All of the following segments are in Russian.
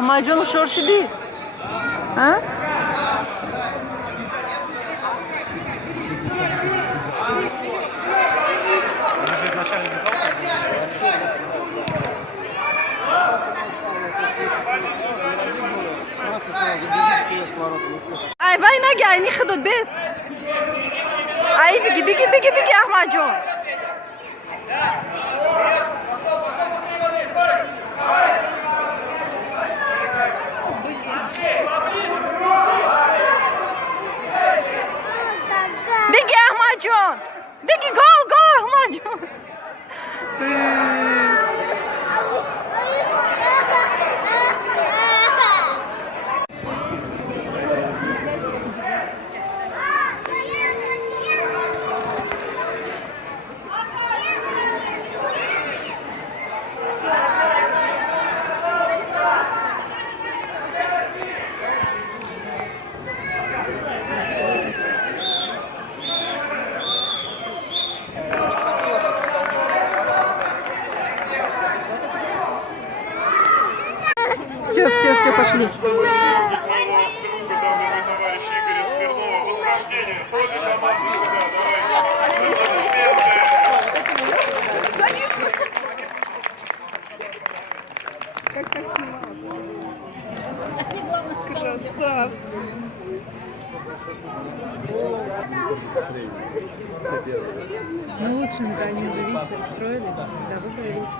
Lahmacun şorşu değil. Ha? Ay vay ne gel ni xudud bes. Ay bigi lahmacun. Bigi lahmacun. Bigi gol lahmacun. Все, пошли. Как так снимала? Красавцы. Ну лучше, да, они уже, видите, расстроились. Да, выбрали лучше,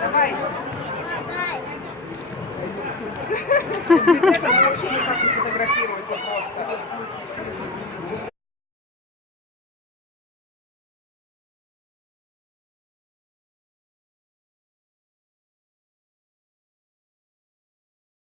Давай. Без этого вообще никак не фотографируется просто.